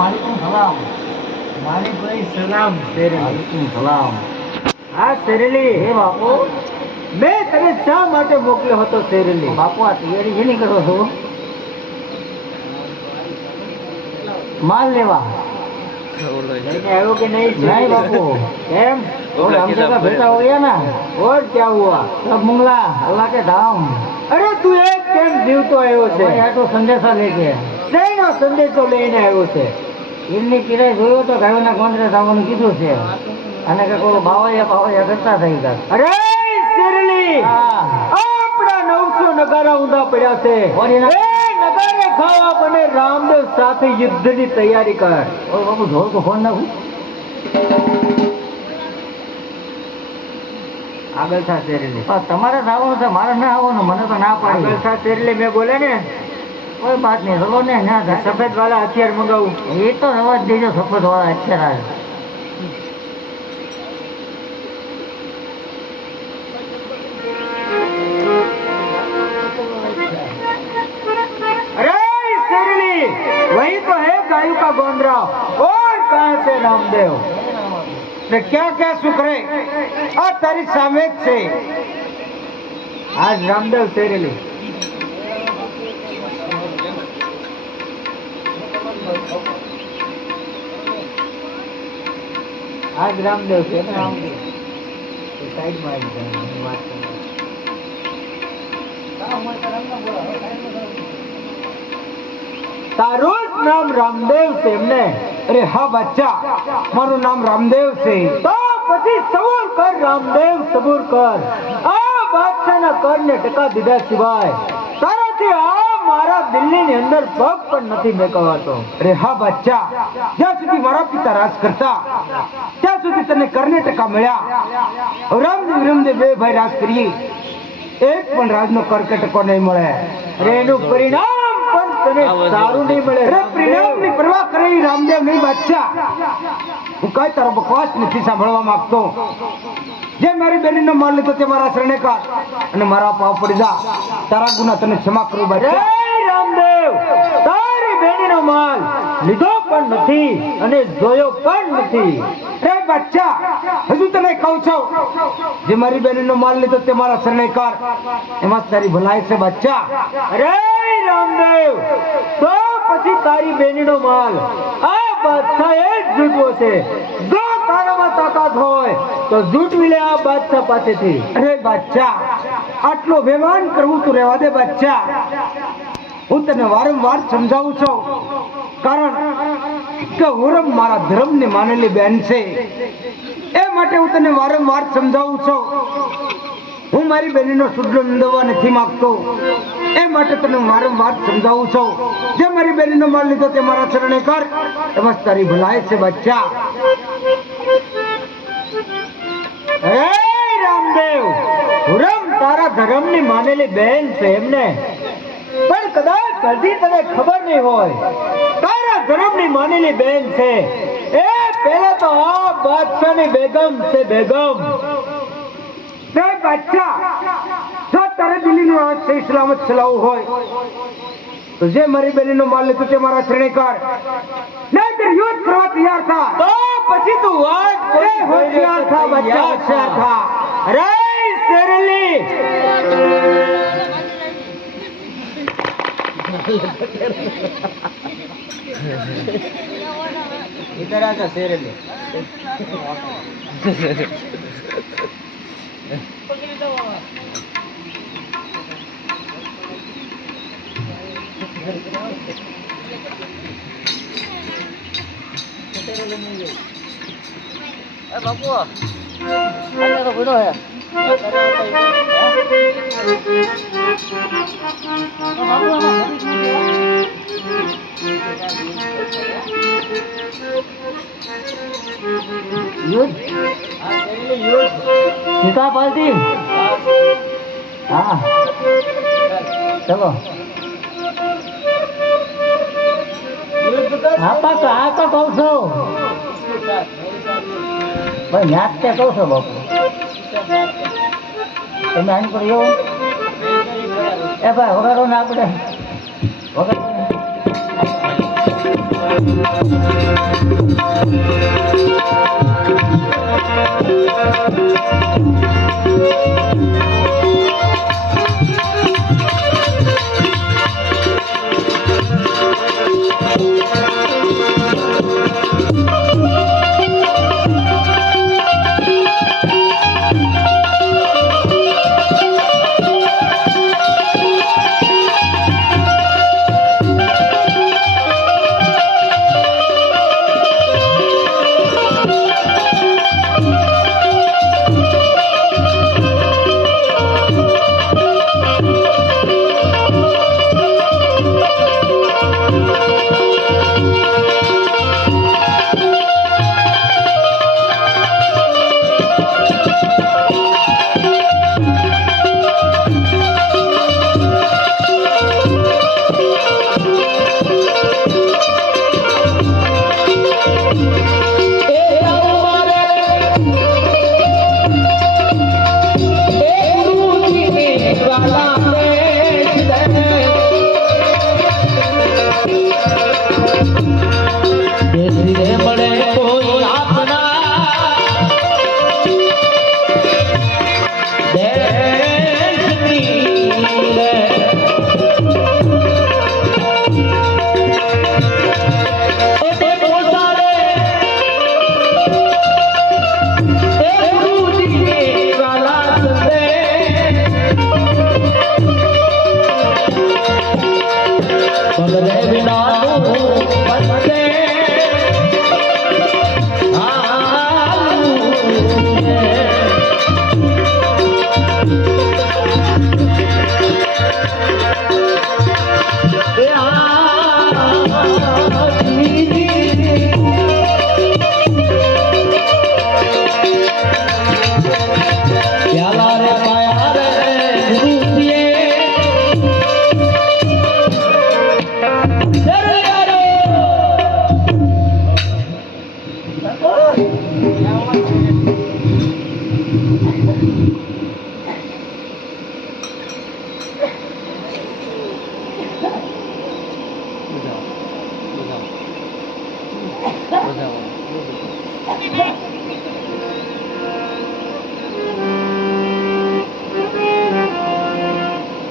માલિકુમ સલામ. માલિકભાઈ સલામ. માલિકુમ સલામ. હા શેરલી. હે બાપુ. મેં તને શા માટે મોકલ્યો હતો શેરલી? બાપુ આ તૈયારી શેની કરો છો? માલ લેવા લઈને આવ્યો કે નહીં? नहीं बापू. કેમ? और हम जगह बेटा हो गया ना, और क्या हुआ? सब मंगला अल्लाह के धाम. અરે તું એક કેમ જીવતો આવ્યો છે? हमारे यहाँ तो संदेशा लेके શેનો સંદેશો લઈને આવ્યો છે? એમની કિરાય જોયો તો ગાયોના ગોંદરે જવાનું કીધું છે અને કે કોઈ બાવૈયા કરતા થઈ ગયા. અરે શેરલી, હા. આપણા 900 નગારા ઊંધા પડ્યા છે. और ये એ નગારે ખાવા બને રામદેવ સાથે યુદ્ધની તૈયારી કર. और बाबू ढोल को फोन नाखું. આગળ થા શેરલી. પણ તમારે જ આવવાનું છે, મારે ના આવવાનું. મને તો ના આગળ પાડી. થા શેરલી, મેં બોલે ને કોઈ બાત નહીં, ચલો ને ના થાય. સફેદ વાળા હથિયાર મંગાવું. એ તો રવા જ દેજો સફેદ વાળા અત્યારે. अरे शर्ली, वही तो है गायों का गोंदरा। और कहाँ से रामदेव? ने क्या क्या सुखरे आ तारी सामेत से आज रामदेव शर्ली. आज रामदेव છે ને? સાઈડ માં આવી જાય વાત કરો. તારું જ નામ રામદેવ છે એમને? અરે હા બચ્ચા, મારું નામ રામદેવ છે. તો પછી સબૂર કર રામદેવ, સબૂર કર. આ બાદશાહના કરને ટકા દીધા સિવાય તારાથી આ મારા દિલ્હીની અંદર પગ પણ નથી મેકવાતો. અરે હા બચ્ચા, જ્યાં સુધી મારા પિતા રાજ કરતા ત્યાં સુધી તને કર્ણાટકા મળ્યા. રામદેવ રામદેવ બે ભાઈ રાજ કરીએ, એક પણ રાજનો કર્ણાટકો નહીં મળે. અરે એનું પરિણામ પણ તને સારું નહીં મળે. અરે પરિણામની પરવા કરે રામદેવ નહીં બચ્ચા. હું કઈ તારો બકવાસ નથી સાંભળવા માંગતો. જે મારી બેનીનો માલ લીધો તે મારા શરણે કર અને મારા પાવ પડી જા. તારા ગુના તને ક્ષમા કરું જય બચ્ચા. રામદેવ, તારી બેનીનો માલ લીધો પણ નથી અને જોયો પણ નથી. રે બચ્ચા, હજુ તને કહું છું, જે મારી બેનીનો માલ લીધો તે મારા શરણે કર, એમાં તારી ભલાઈ છે બચ્ચા. અરે રામદેવ, તો પછી તારી બેનીનો માલ આ બાદશાહે જ જૂટવો છે. જો તારામાં તાકાત હોય તો જૂટવી લે આ બાદશાહ પાસેથી. અરે બચ્ચા, આટલો વ્યવહાર કરવું તું રહેવા દે બચ્ચા. હું તને વારંવાર સમજાવું છું, કારણ કે હુરમ મારા ધર્મને માનેલી બેન છે. એ માટે હું તને વારંવાર સમજાવું છું. હું મારી બેનીનો સુડલો નંદવા નથી માંગતો. એ માટે તને વારંવાર સમજાવું છું, જે મારી બેનીનો માલ લીધો તે મારા ચરણે કર, એમાં તારી ભલાઈ છે બચ્ચા. હે રામદેવ, હુરમ તારા ધર્મની માનેલી બેન છે એમને? પણ કદાચ હજી તને ખબર નહીં હોય, તારા ધર્મની માનેલી બેન છે એ પહેલા તો આ બાદશાહની બેગમ છે, બેગમ. રે બચ્ચા, જો તારે દિલ્હીનું રાજ સહી સલામત ચલાવવું હોય તો જે મારી બેનીનો માલ લીધો તે મારા શરણે કર, નહીંતર યુદ્ધ કરવા તૈયાર થા. તો પછી તું વાત અરે હોશિયાર થા બચ્ચા, હોશિયાર થા. અરે શેરલી, इधर आजा शेरली. બાપુ આને તો બધો હે. सीता पालती हाँ चलो आपा कहू छो भाई मैच क्या कहू छो बापू તમે આની પર એવું એ ભાઈ વગાડો ને આપણે વગાડો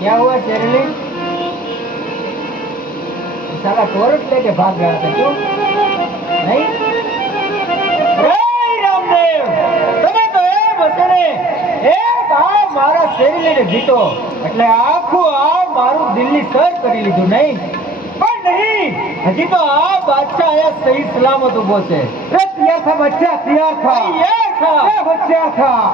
क्या हुआ शेरनी? साला टोरट लेके भाग गया था क्यों? नहीं? अरे रामदेव, તમે તો એમ હશે ને, એક આ મારા શેરલીને જીતો એટલે આખું આ મારું દિલ્હી સર કરી લીધું નહીં? પણ નહીં, હજી તો આ બાદશાહ આયા સહી સલામત ઊભો છે. અરે તૈયાર થા બચ્ચા, તૈયાર થા. તૈયાર થા. એ બચ્ચા થા.